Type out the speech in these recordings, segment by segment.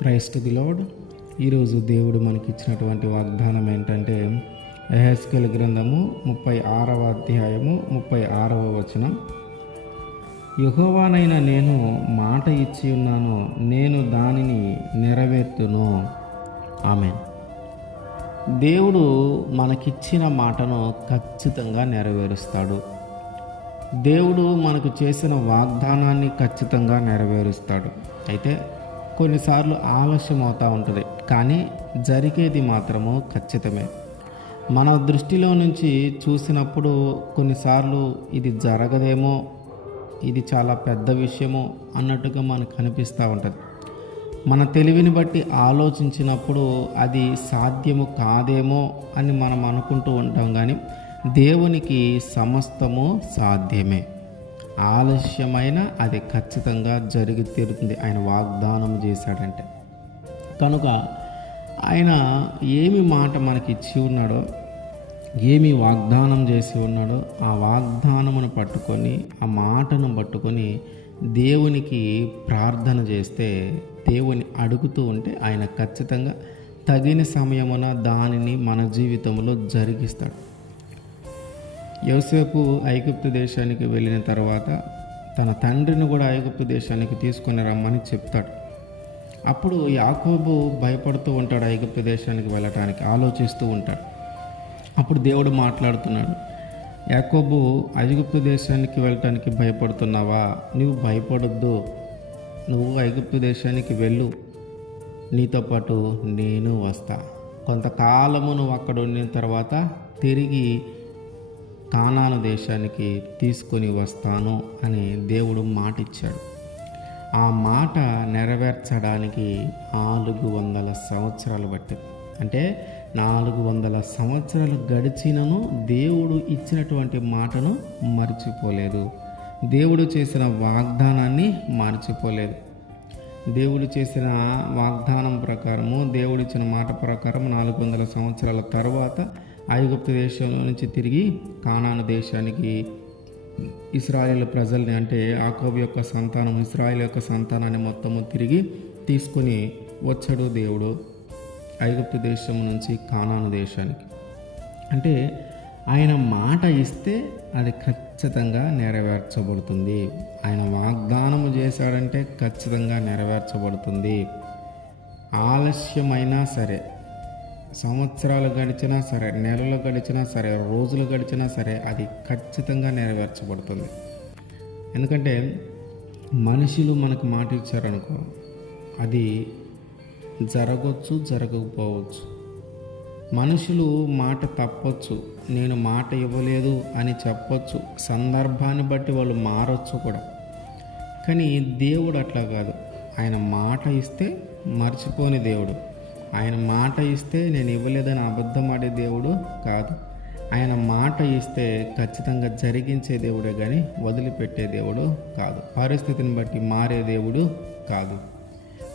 Christ the lord ఈరోజు దేవుడు మనకి ఇచ్చినటువంటి వాగ్దానం ఏంటంటే ఎహెస్కెల్ గ్రంథము ముప్పై ఆరవ అధ్యాయము ముప్పై ఆరవ వచనం. యహోవానైన నేను మాట ఇచ్చి ఉన్నాను నేను దానిని నెరవేర్తును. ఆమె దేవుడు మనకిచ్చిన మాటను ఖచ్చితంగా నెరవేరుస్తాడు. దేవుడు మనకు చేసిన వాగ్దానాన్ని ఖచ్చితంగా నెరవేరుస్తాడు. అయితే కొన్నిసార్లు ఆలస్యం అవుతూ ఉంటుంది కానీ జరిగేది మాత్రము ఖచ్చితమే. మన దృష్టిలో నుంచి చూసినప్పుడు కొన్నిసార్లు ఇది జరగదేమో ఇది చాలా పెద్ద విషయమో అన్నట్టుగా మనకు అనిపిస్తూ ఉంటుంది. మన తెలివిని బట్టి ఆలోచించినప్పుడు అది సాధ్యము కాదేమో అని మనం అనుకుంటూ ఉంటాం కానీ దేవునికి సమస్తము సాధ్యమే. ఆలస్యమైన అది ఖచ్చితంగా జరిగి తీరుతుంది. ఆయన వాగ్దానం చేశాడంటే. కనుక ఆయన ఏమి మాట మనకి ఇచ్చి ఉన్నాడో ఏమి వాగ్దానం చేసి ఉన్నాడో ఆ వాగ్దానమును పట్టుకొని ఆ మాటను పట్టుకొని దేవునికి ప్రార్థన చేస్తే దేవుని అడుగుతూ ఉంటే ఆయన ఖచ్చితంగా తగిన సమయమున దానిని మన జీవితంలో జరిగిస్తాడు. యోసేపు ఐగుప్తు దేశానికి వెళ్ళిన తర్వాత తన తండ్రిని కూడా ఐగుప్తు దేశానికి తీసుకొని రమ్మని చెప్తాడు. అప్పుడు యాకోబు భయపడుతూ ఉంటాడు ఐగుప్తు దేశానికి వెళ్ళటానికి ఆలోచిస్తూ ఉంటాడు. అప్పుడు దేవుడు మాట్లాడుతున్నాడు యాకోబు ఐగుప్తు దేశానికి వెళ్ళటానికి భయపడుతున్నావా? నువ్వు భయపడొద్దు. నువ్వు ఐగుప్తు దేశానికి వెళ్ళు. నీతో పాటు నేను వస్తా. కొంతకాలము నువ్వు అక్కడ ఉండిన తర్వాత తిరిగి కానాను దేశానికి తీసుకొని వస్తాను అని దేవుడు మాట ఇచ్చాడు ఆ మాట నెరవేర్చడానికి నాలుగు వందల సంవత్సరాలు పట్టింది. అంటే నాలుగు వందల సంవత్సరాలు గడిచినను దేవుడు ఇచ్చినటువంటి మాటను మర్చిపోలేదు. దేవుడు చేసిన వాగ్దానాన్ని మర్చిపోలేదు. దేవుడు చేసిన వాగ్దానం ప్రకారము దేవుడిచ్చిన మాట ప్రకారం నాలుగు వందల సంవత్సరాల తర్వాత ఐగుప్తు దేశంలో నుంచి తిరిగి కానాను దేశానికి ఇస్రాయేల్ ప్రజల్ని అంటే ఆకోబ్ యొక్క సంతానం ఇస్రాయేల్ యొక్క సంతానాన్ని మొత్తము తిరిగి తీసుకొని వచ్చాడు దేవుడు ఐగుప్తు దేశం నుంచి కానాను దేశానికి. అంటే ఆయన మాట ఇస్తే అది ఖచ్చితంగా నెరవేర్చబడుతుంది. ఆయన వాగ్దానము చేశాడంటే ఖచ్చితంగా నెరవేర్చబడుతుంది. ఆలస్యమైనా సరే సంవత్సరాలు గడిచినా సరే నెలలు గడిచినా సరే రోజులు గడిచినా సరే అది ఖచ్చితంగా నెరవేర్చబడుతుంది. ఎందుకంటే మనుషులు మనకు మాట ఇచ్చారనుకో అది జరగవచ్చు జరగకపోవచ్చు. మనుషులు మాట తప్పొచ్చు నేను మాట ఇవ్వలేదు అని చెప్పొచ్చు సందర్భాన్ని బట్టి వాళ్ళు మారచ్చు కూడా. కానీ దేవుడు అట్లా కాదు. ఆయన మాట ఇస్తే మర్చిపోని దేవుడు. ఆయన మాట ఇస్తే నేను ఇవ్వలేదని అబద్ధం ఆడే దేవుడు కాదు. ఆయన మాట ఇస్తే ఖచ్చితంగా జరిగించే దేవుడే కానీ వదిలిపెట్టే దేవుడు కాదు. పరిస్థితిని బట్టి మారే దేవుడు కాదు.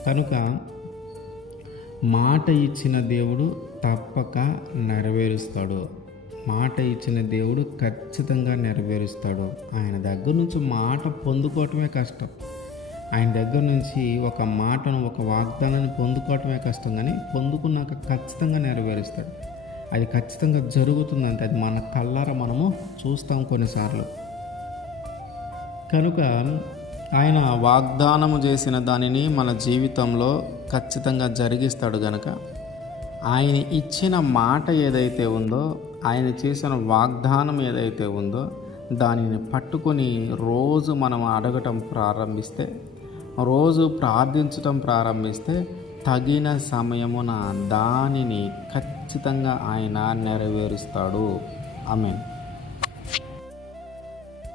కనుక మాట ఇచ్చిన దేవుడు తప్పక నెరవేరుస్తాడు. మాట ఇచ్చిన దేవుడు ఖచ్చితంగా నెరవేరుస్తాడు. ఆయన దగ్గర నుంచి మాట పొందుకోవటమే కష్టం. ఆయన దగ్గర నుంచి ఒక మాటను ఒక వాగ్దానాన్ని పొందుకోవటమే కష్టం కానీ పొందుకున్నాక ఖచ్చితంగా నెరవేరుస్తాడు. అది ఖచ్చితంగా జరుగుతుందంటే అది మన కళ్ళార మనము చూస్తాం కొన్నిసార్లు. కనుక ఆయన వాగ్దానము చేసిన దానిని మన జీవితంలో ఖచ్చితంగా జరిగిస్తాడు గనక ఆయన ఇచ్చిన మాట ఏదైతే ఉందో ఆయన చేసిన వాగ్దానం ఏదైతే ఉందో దానిని పట్టుకొని రోజు మనం అడగటం ప్రారంభిస్తే రోజు ప్రార్థించటం ప్రారంభిస్తే తగిన సమయమున దానిని ఖచ్చితంగా ఆయన నెరవేరుస్తాడు. ఆమె